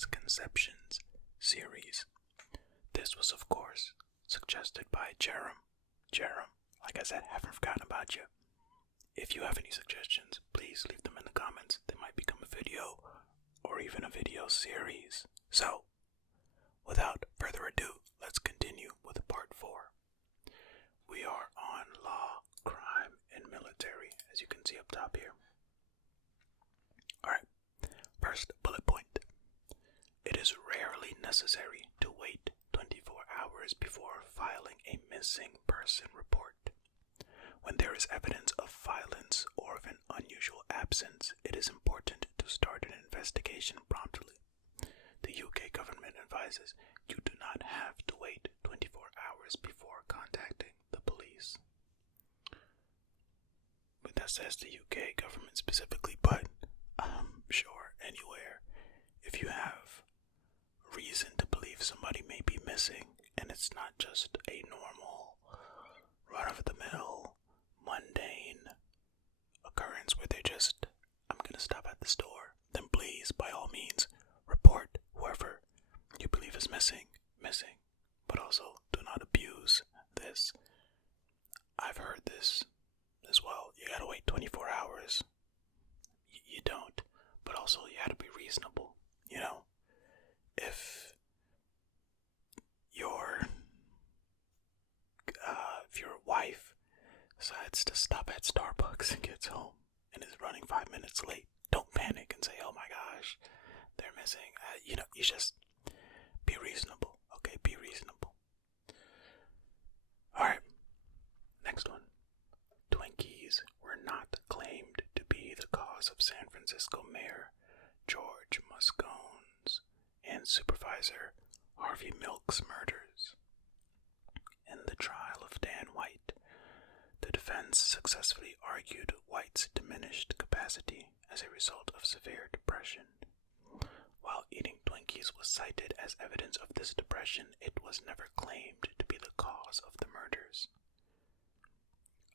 Misconceptions series. This was, of course, suggested by Jerem. Jerem, like I said, haven't forgotten about you. If you have any suggestions, please leave them in the comments. They might become a video or even a video series. So, without further ado, let's continue with part 4. We are on law, crime, and military, as you can see up top here. Alright, first bullet point. It is rarely necessary to wait 24 hours before filing a missing person report. When there is evidence of violence or of an unusual absence, it is important to start an investigation promptly. The UK government advises you do not have to wait 24 hours before contacting the police. But that says the UK government specifically, but sure, anywhere. If you have reason to believe somebody may be missing, and it's not just a normal, run-of-the-mill, mundane occurrence where they're just, I'm gonna stop at the store, then please, by all means, report whoever you believe is missing. But also, do not abuse this. I've heard this as well. You gotta wait 24 hours. You don't. But also, you gotta be reasonable. You know, if your wife decides to stop at Starbucks and gets home and is running 5 minutes late, don't panic and say, oh my gosh, they're missing. You just be reasonable, okay? Be reasonable. Alright, next one. Twinkies were not claimed to be the cause of San Francisco Mayor George Moscone's and Supervisor Harvey Milk's murders. In the trial of Dan White, the defense successfully argued White's diminished capacity as a result of severe depression. While eating Twinkies was cited as evidence of this depression, it was never claimed to be the cause of the murders.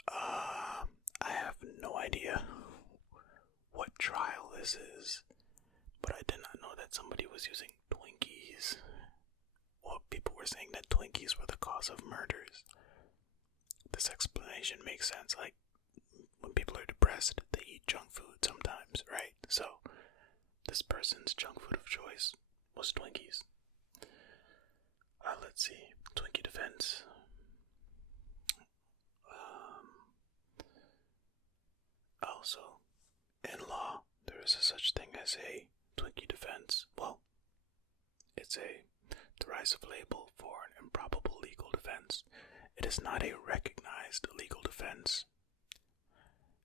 I have no idea what trial this is, but I did not know that somebody was using Twinkies. Well, people were saying that Twinkies were the cause of murders. This explanation makes sense. Like, when people are depressed, they eat junk food sometimes, right? So, this person's junk food of choice was Twinkies. Let's see. Twinkie Defense. Also, in law, there is a such thing as a Twinkie Defense. Well, it's a derisive label for an improbable legal defense. It is not a recognized legal defense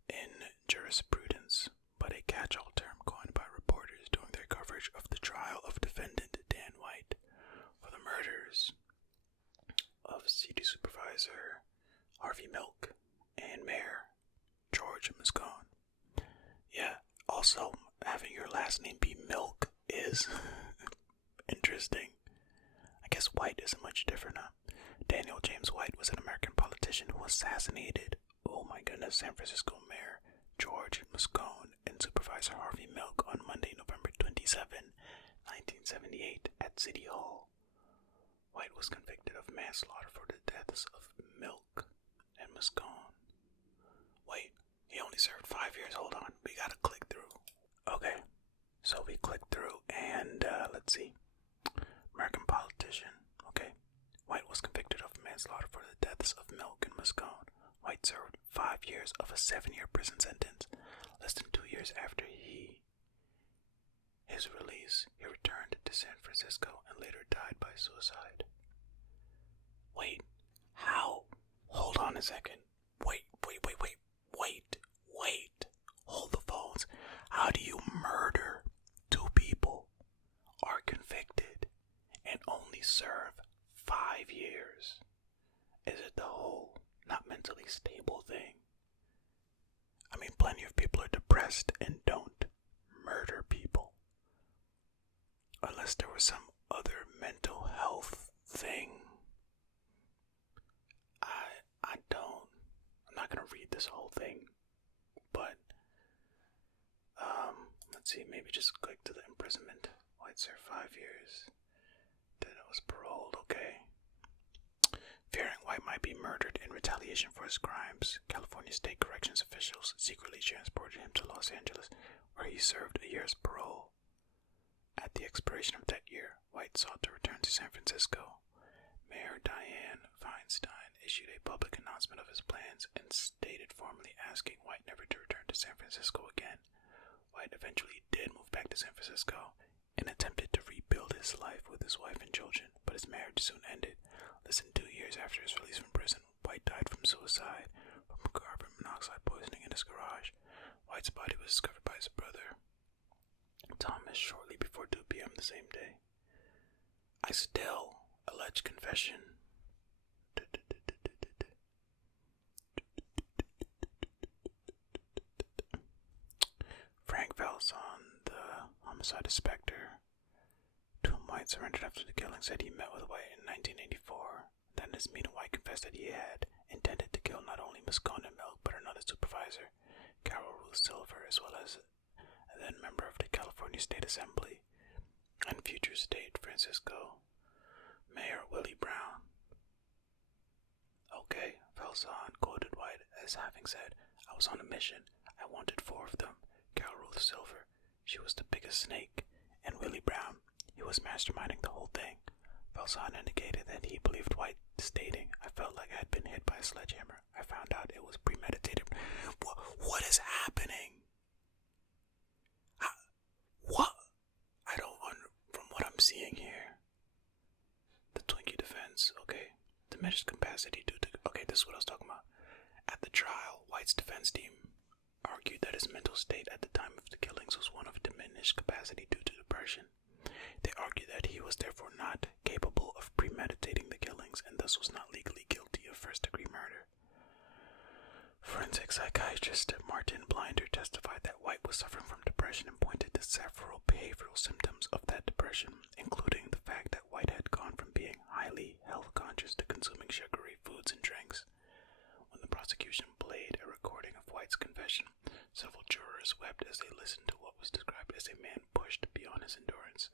in jurisprudence, but a catch-all term coined by reporters during their coverage of the trial of defendant Dan White for the murders of City Supervisor Harvey Milk and Mayor George Moscone. Yeah, also, having your last name be Milk is interesting. I guess White isn't much different, huh? Daniel James White was an American politician who assassinated, oh my goodness, San Francisco Mayor George Moscone and Supervisor Harvey Milk on Monday, November 27, 1978 at City Hall. White was convicted of manslaughter for the deaths of Milk and Moscone. Wait, he only served 5 years. Hold on, we gotta click through. Okay, so we clicked through and let's see. American politician. Okay. White was convicted of manslaughter for the deaths of Milk and Moscone. White served 5 years of a 7-year prison sentence. Less than 2 years after his release, he returned to San Francisco and later died by suicide. Wait, how? Hold on a second. Wait. Hold the phones. How do you murder 2 people, are convicted, and only serve 5 years? Is it the whole not mentally stable thing? I mean, plenty of people are depressed and don't murder people. Unless there was some other mental health thing. I'm not gonna read this whole thing, but let's see, maybe just click to the imprisonment. Why White served 5 years. Then it was paroled, okay. Fearing White might be murdered in retaliation for his crimes, California state corrections officials secretly transported him to Los Angeles, where he served a year's parole. At the expiration of that year, White sought to return to San Francisco. Mayor Dianne Feinstein issued a public announcement of his plans and stated formally asking White never to return to San Francisco again. White eventually did move back to San Francisco and attempted to rebuild his life with his wife and children, but his marriage soon ended. Less than 2 years after his release from prison, White died from suicide from carbon monoxide poisoning in his garage. White's body was discovered by his brother, Thomas, shortly before 2 p.m. the same day. I still allege confession. Frank Valson, the homicide inspector, to whom White surrendered after the killing, said he met with White in 1984. Then in his meeting, White confessed that he had intended to kill not only Miss Conan Milk, but another supervisor, Carol Ruth Silver, as well as a then member of the California State Assembly and future State Francisco Mayor Willie Brown. Okay, Valson quoted White as having said, "I was on a mission. I wanted 4 of them. Carol Ruth Silver, she was the biggest snake, and Willie Brown, he was masterminding the whole thing." Valson indicated that he believed White, stating, "I felt like I had been hit by a sledgehammer. I found out it was premeditated." What is happening? What? I don't from what I'm seeing here. The Twinkie Defense, okay. Diminished capacity due to... Okay, this is what I was talking about. At the trial, White's defense team argued that his mental state at the time of the killings was one of diminished capacity due to depression. They argued that he was therefore not capable of premeditating the killings and thus was not legally guilty of first-degree murder. Forensic psychiatrist Martin Blinder testified that White was suffering from depression and pointed to several behavioral symptoms of that depression, including the fact that White had gone from being highly health-conscious to consuming sugary foods and drinks. When the prosecution played a recording of White's confession, several jurors wept as they listened to what was described as a man pushed beyond his endurance.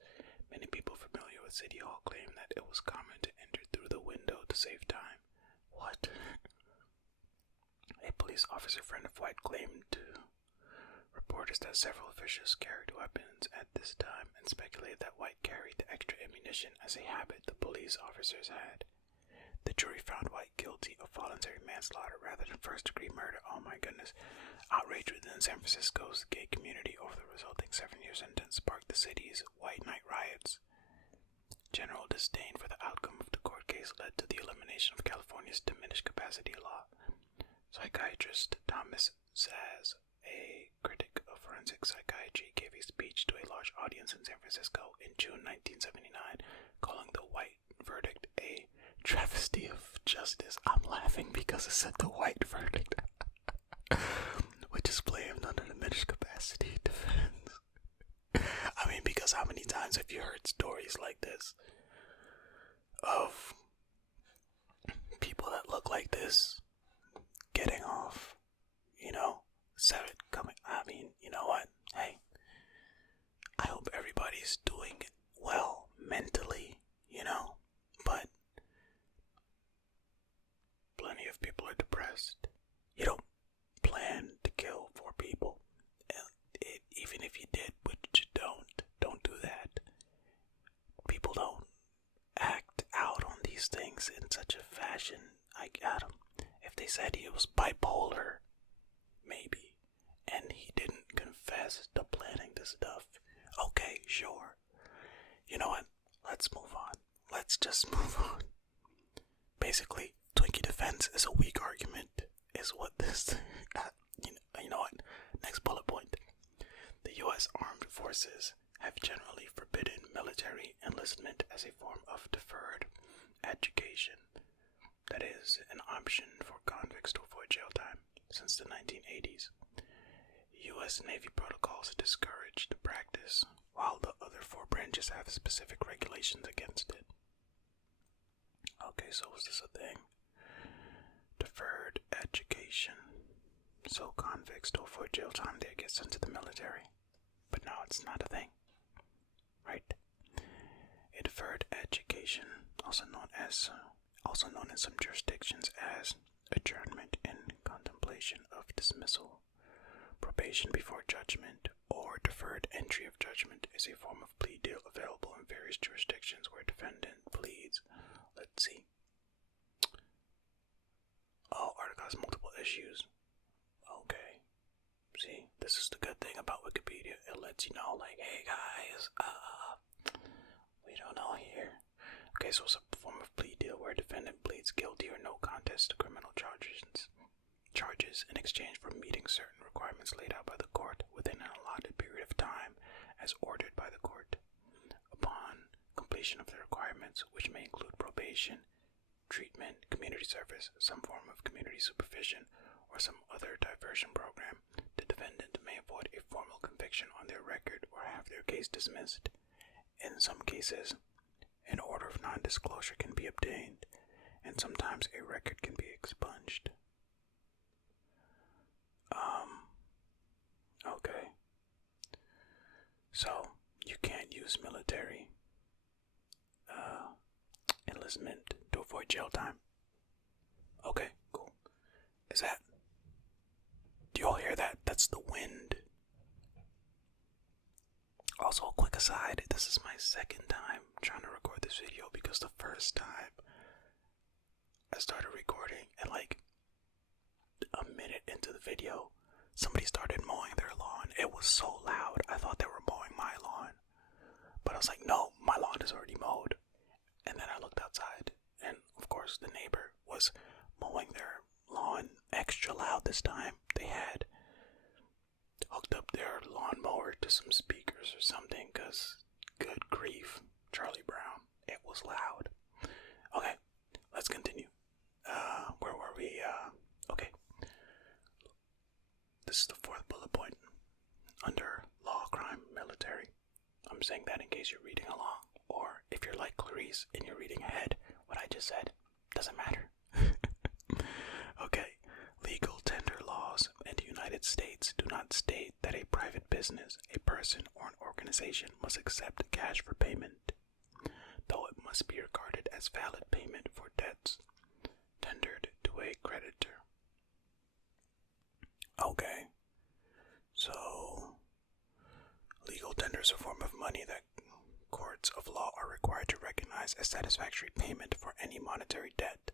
Many people familiar with City Hall claimed that it was common to enter through the window to save time. What? A police officer friend of White claimed to reporters that several officials carried weapons at this time and speculated that White carried the extra ammunition as a habit the police officers had. The jury found White guilty of voluntary manslaughter rather than first-degree murder. Oh my goodness. Outrage within San Francisco's gay community over the resulting 7-year sentence sparked the city's White Night riots. General disdain for the outcome of the court case led to the elimination of California's diminished capacity law. Psychiatrist Thomas Saz, a critic of forensic psychiatry, gave a speech to a large audience in San Francisco in June 1979, calling the White verdict a travesty of justice. I'm laughing because it said the White verdict, which is blamed under diminished capacity defense. I mean, because how many times have you heard stories like this of people that look like this getting off, coming? I mean, you know what? Hey, I hope everybody's doing well mentally, but plenty of people are depressed. You don't plan to kill 4 people. Even if you did, which you don't do that. People don't act out on these things in such a fashion. I got him. If they said he was bipolar, maybe, and he didn't confess to planning this stuff, okay, sure. You know what? Let's move on. Let's just move on. Basically, Twinkie Defense is a weak argument, is what this... you know what? Next bullet point. The U.S. Armed Forces have generally forbidden military enlistment as a form of deferred education. That is, an option for convicts to avoid jail time since the 1980s. U.S. Navy protocols discourage the practice, while the other 4 branches have specific regulations against it. Okay, so is this a thing? Deferred education. So convicts to avoid jail time, they get sent to the military. But now it's not a thing. Right? Deferred education, also known in some jurisdictions as adjournment in contemplation of dismissal, probation before judgment, or deferred entry of judgment, is a form of plea deal available in various jurisdictions where defendant pleads. Let's see. Oh, article has multiple issues. Okay. See, this is the good thing about Wikipedia. It lets you know, like, hey guys, we don't know here. Okay, so it's a form of plea deal where a defendant pleads guilty or no contest to criminal charges in exchange for meeting certain requirements laid out by the court within an allotted period of time as ordered by the court. Upon completion of the requirements, which may include probation, treatment, community service, some form of community supervision, or some other diversion program, the defendant may avoid a formal conviction on their record or have their case dismissed. In some cases, an order of non-disclosure can be obtained, and sometimes a record can be expunged. Okay. So, you can't use military enlistment to avoid jail time. Okay, cool. Do you all hear that? That's the wind. Also, a quick aside, this is my second time trying to record this video because the first time I started recording and like a minute into the video, somebody started mowing their lawn. It was so loud, I thought they were mowing my lawn. But I was like, no, my lawn is already mowed. And then I looked outside, and of course the neighbor was mowing their lawn extra loud this time. They had hooked up their lawnmower to some speakers or something, because good grief, Charlie Brown, it was loud. Okay, let's continue. Where were we? Okay. This is the fourth bullet point under law, crime, military. I'm saying that in case you're reading along, or if you're like Clarice and you're reading ahead, what I just said doesn't matter. Okay, legal tender laws in the United States do not state that a private business, a person, or an organization must accept cash for payment, though it must be regarded as valid payment for debts tendered to a creditor. Okay, so legal tender is a form of money that courts of law are required to recognize as satisfactory payment for any monetary debt.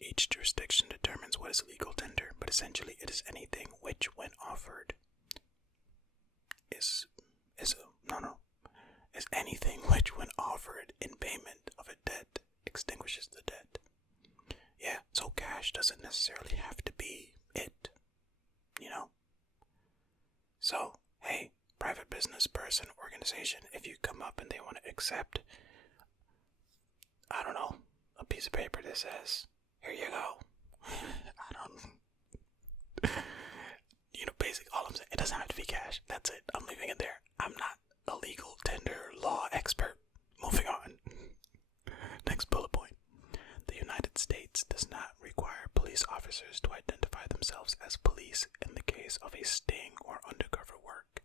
Each jurisdiction determines what is legal tender, but essentially it is anything which, when offered, is anything which, when offered in payment of a debt, extinguishes the debt. Yeah, so cash doesn't necessarily have to be it, you know? So, hey, private business, person, organization, if you come up and they want to accept, I don't know, a piece of paper that says, here you go. Basic, all I'm saying, it doesn't have to be cash. That's it. I'm leaving it there. I'm not a legal tender law expert. Moving on. Next bullet point. The United States does not require police officers to identify themselves as police in the case of a sting or undercover work,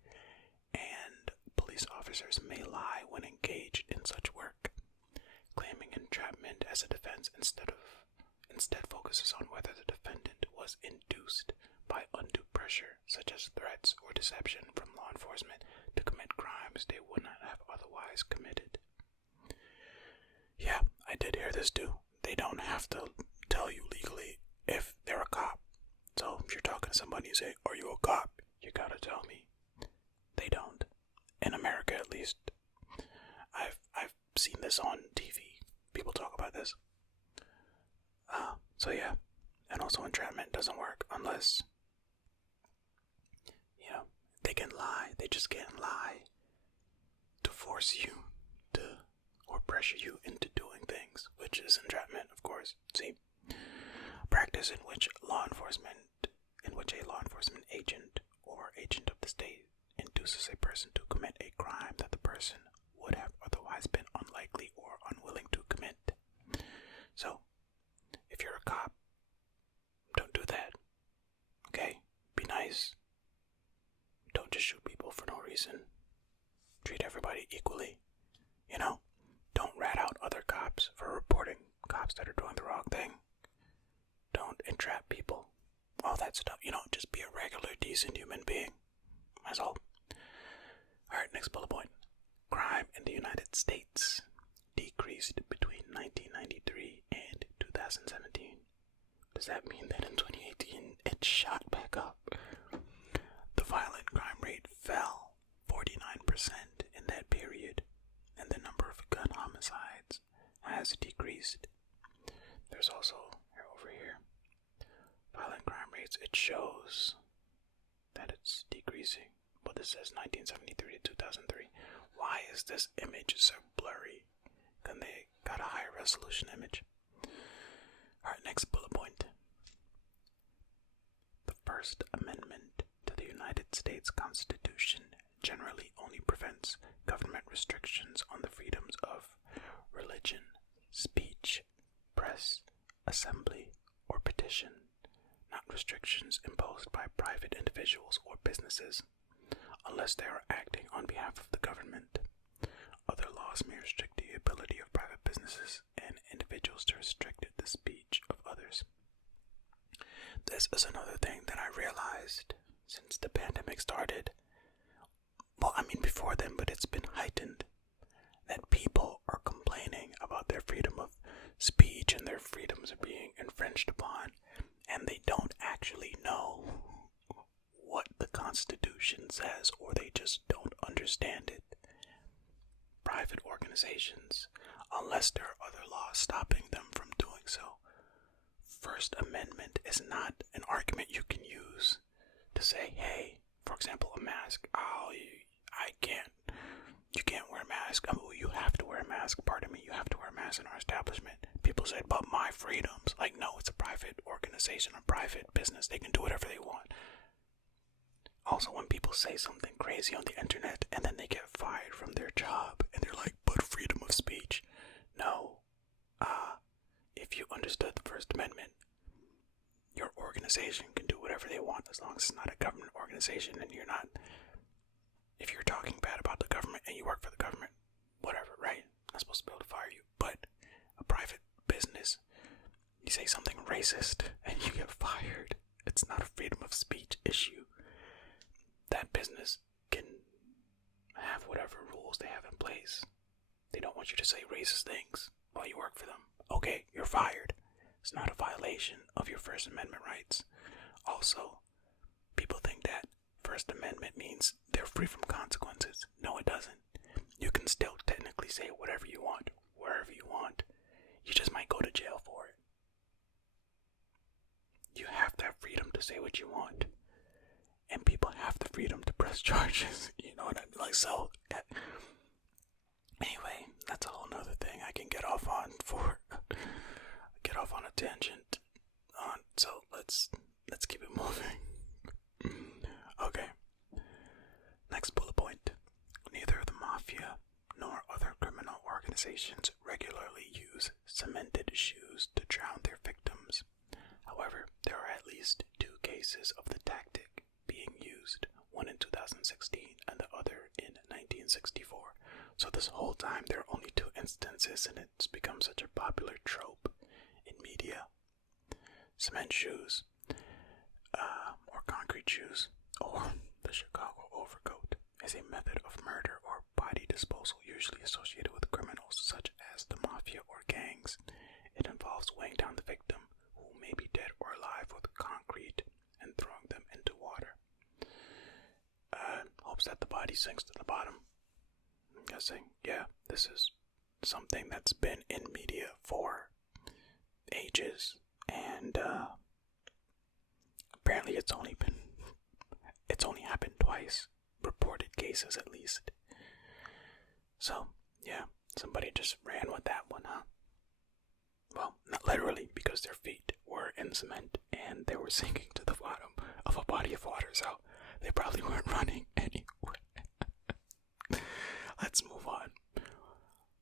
and police officers may lie when engaged in such work. Claiming entrapment as a defense instead focuses on whether the defendant was induced by undue pressure, such as threats or deception from law enforcement, to commit crimes they would not have otherwise committed. Yeah, I did hear this too. They don't have to tell you legally if they're a cop. So if you're talking to somebody, you say, "Are you a cop?" You gotta tell me. They don't. In America, at least. I've seen this on TV. People talk about this. So yeah. And also entrapment doesn't work unless, they can lie. They just can't lie to force you to, or pressure you into doing things, which is entrapment, of course. See, practice in which a law enforcement agent or agent of the state induces a person to commit a crime that the person would have otherwise been unlikely or unwilling to commit. So, if you're a cop, don't do that. Okay? Be nice. Don't just shoot people for no reason. Treat everybody equally. Don't rat out other cops for reporting cops that are doing the wrong thing. Don't entrap people. All that stuff. Just be a regular, decent human being. That's all. Alright, next bullet point. Crime in the United States decreased between 1993 and 2017. Does that mean that in 2018 it shot back up? The violent crime rate fell 49% in that period, and the number of gun homicides has decreased. There's also, over here, violent crime rates. It shows that it's decreasing. But this says 1973 to 2003. Why is this image so blurry? Can they got a higher resolution image? Alright, next bullet point. The First Amendment to the United States Constitution generally only prevents government restrictions on the freedoms of religion, speech, press, assembly, or petition, not restrictions imposed by private individuals or businesses, unless they are acting on behalf of the government. Other laws may restrict the ability of private businesses and individuals to restrict the speech of others. This is another thing that I realized since the pandemic started. Well, before then, but it's been heightened. That people are complaining about their freedom of speech and their freedoms are being infringed upon, and they don't actually know what the Constitution says, or they just don't understand it. Private organizations, unless there are other laws stopping them from doing so. First Amendment is not an argument you can use to say, hey, for example, a mask. You can't wear a mask. You have to wear a mask. Pardon me, you have to wear a mask in our establishment. People said, but my freedoms. No, it's a private organization, a private business. They can do whatever they want. Also, when people say something crazy on the internet and then they get fired from their job and they're like, but freedom of speech. No. If you understood the First Amendment, your organization can do whatever they want as long as it's not a government organization and you're not. If you're talking bad about the government and you work for the government, whatever, right? I'm supposed to be able to fire you. But a private business, you say something racist and you get fired. It's not a freedom of speech issue. That business can have whatever rules they have in place. They don't want you to say racist things while you work for them. Okay, you're fired. It's not a violation of your First Amendment rights. Also, people think that First Amendment means they're free from consequences. No, it doesn't. You can still technically say whatever you want, wherever you want. You just might go to jail for it. You have that freedom to say what you want. And people have the freedom to press charges. You know what I mean? So, anyway, that's a whole nother thing I can get off on a tangent on. So let's keep it moving. Okay. Next bullet point. Neither the mafia nor other criminal organizations regularly use cemented shoes to drown their victims. However, there are at least 2 cases of the tactic being used, one in 2016 and the other in 1964. So this whole time there are only 2 instances and it's become such a popular trope in media. Cement shoes, or concrete shoes, or the Chicago overcoat is a method of murder or body disposal usually associated with criminals such as the mafia or gangs. It involves weighing down the victim, who may be dead or alive, with concrete and throwing them into water. Hopes that the body sinks to the bottom. I'm guessing, yeah, this is something that's been in media for ages, and apparently it's only happened twice, reported cases at least. So, yeah, somebody just ran with that one, huh? Well, not literally, because their feet were in cement and they were sinking to the bottom of a body of water, so they probably weren't running anywhere. Let's move on.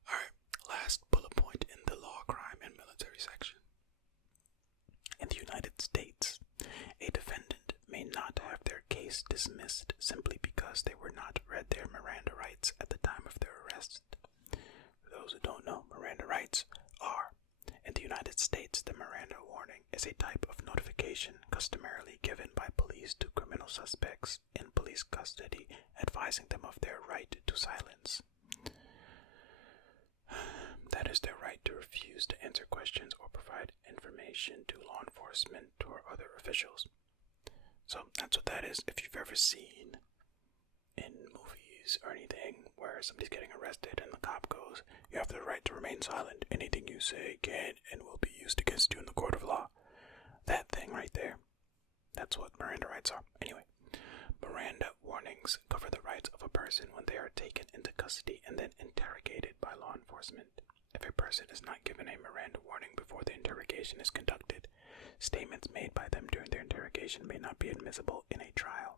Alright, last bullet point in the law, crime, and military section. In the United States, a defendant may not have their case dismissed simply because they were not read their Miranda Rights at the time of their arrest. those who don't know, Miranda Rights are, in the United States, the Miranda Warning is a type of notification customarily given by police to criminal suspects in police custody, advising them of their right to silence. That is their right to refuse to answer questions or provide information to law enforcement or other officials. So that's what that is. If you've ever seen in movies or anything where somebody's getting arrested and the cop goes, you have the right to remain silent. Anything you say can and will be used against you in the court of law. That thing right there. That's what Miranda rights are. Anyway, Miranda warnings cover the rights of a person when they are taken into custody and then interrogated by law enforcement. If a person is not given a Miranda warning before the interrogation is conducted, statements made by them during their interrogation may not be admissible in a trial.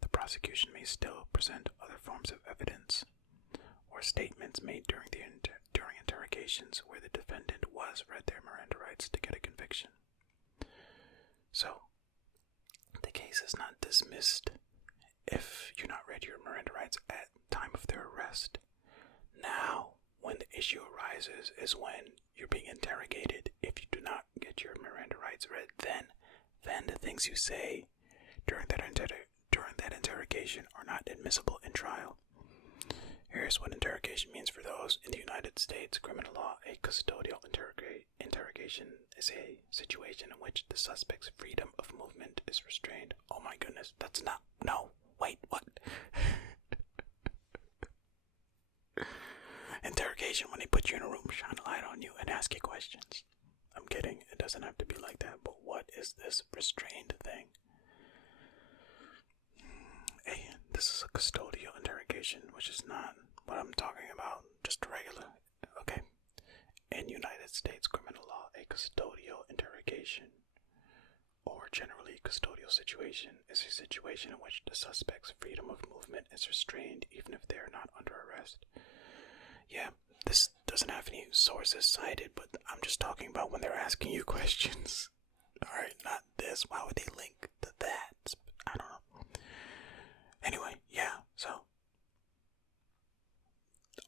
The prosecution may still present other forms of evidence or statements made during interrogations where the defendant was read their Miranda rights to get a conviction. So, the case is not dismissed if you're not read your Miranda rights at time of their arrest. Now, when the issue arises is when you're being interrogated. If you do not get your Miranda rights read, then the things you say during that interrogation are not admissible in trial. Here's what interrogation means for those in the United States criminal law. A custodial interrogation is a situation in which the suspect's freedom of movement is restrained. Oh my goodness, that's not, no, wait, what? Interrogation, when they put you in a room, shine a light on you, and ask you questions. I'm kidding, it doesn't have to be like that, but what is this restrained thing? Hey, this is a custodial interrogation, which is not what I'm talking about, just regular. Okay. In United States criminal law, a custodial interrogation, or generally custodial situation, is a situation in which the suspect's freedom of movement is restrained even if they are not under arrest. Yeah, this doesn't have any sources cited, but I'm just talking about when they're asking you questions. Alright, not this. Why would they link to that? I don't know. Anyway, yeah, so.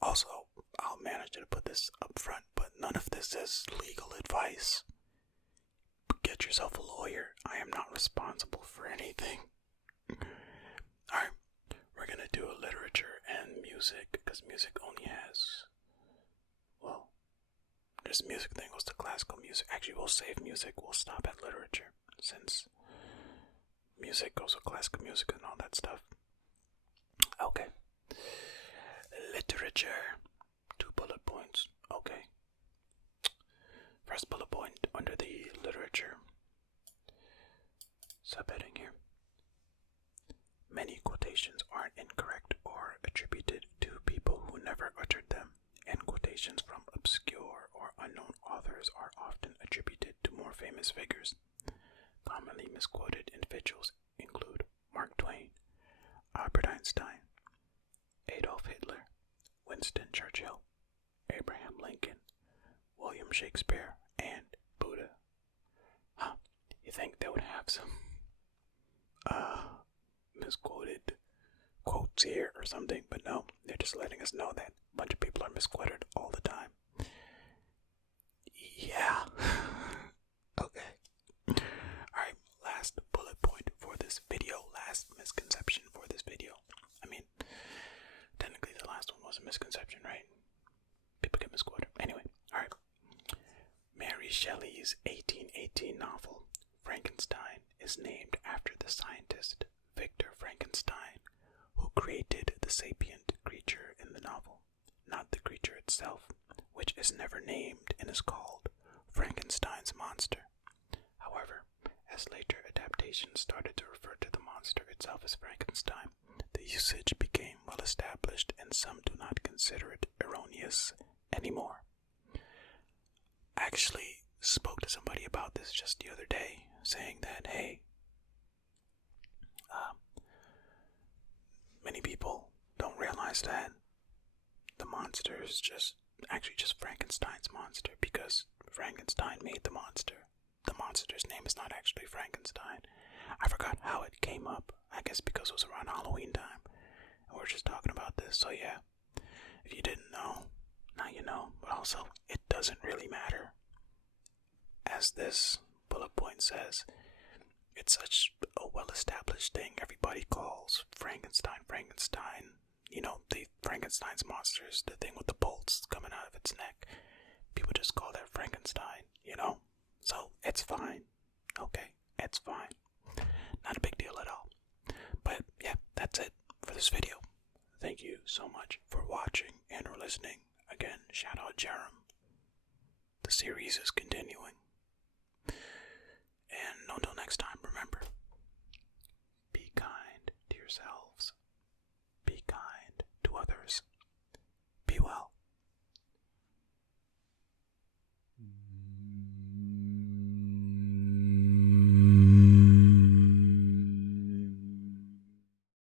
Also, I'll manage to put this up front, but none of this is legal advice. Get yourself a lawyer. I am not responsible for anything. Alright, we're gonna do a literature and music, because music only has, well, there's a music thing, goes to classical music. Actually, we'll save music, we'll stop at literature, since music goes with classical music and all that stuff. Okay. Literature. 2 bullet points. Okay. First bullet point under the literature subheading here. Many quotations are incorrect or attributed to people who never uttered them, and quotations from obscure or unknown authors are often attributed to more famous figures. Commonly misquoted individuals include Mark Twain, Albert Einstein, Adolf Hitler, Winston Churchill, Abraham Lincoln, William Shakespeare, and Buddha. Huh, you think they would have some misquoted quotes here or something, but no, they're just letting us know that a bunch of people are misquoted all the time. Yeah. Okay. Alright, last bullet point for this video, last misconception for this video. I mean, technically the last one was a misconception, right? People get misquoted. Anyway, alright. Mary Shelley's 1818 novel, Frankenstein, is named after the scientist Victor Frankenstein, who created the sapient creature in the novel, not the creature itself, which is never named and is called Frankenstein's monster. However, as later adaptations started to refer to the monster itself as Frankenstein, the usage became well established and some do not consider it erroneous anymore. I actually spoke to somebody about this just the other day, saying that, hey, many people don't realize that the monster is just Frankenstein's monster, because Frankenstein made the monster. The monster's name is not actually Frankenstein. I forgot how it came up. I guess because it was around Halloween time. And we're just talking about this. So yeah, if you didn't know, now but also it doesn't really matter. As this bullet point says, it's such a well-established thing. Everybody calls Frankenstein. The Frankenstein's monsters, the thing with the bolts coming out of its neck. People just call that Frankenstein, So it's fine. Okay, it's fine. Not a big deal at all. But yeah, that's it for this video. Thank you so much for watching and or listening. Again, shout out Jerem. The series is continuing. And until next time.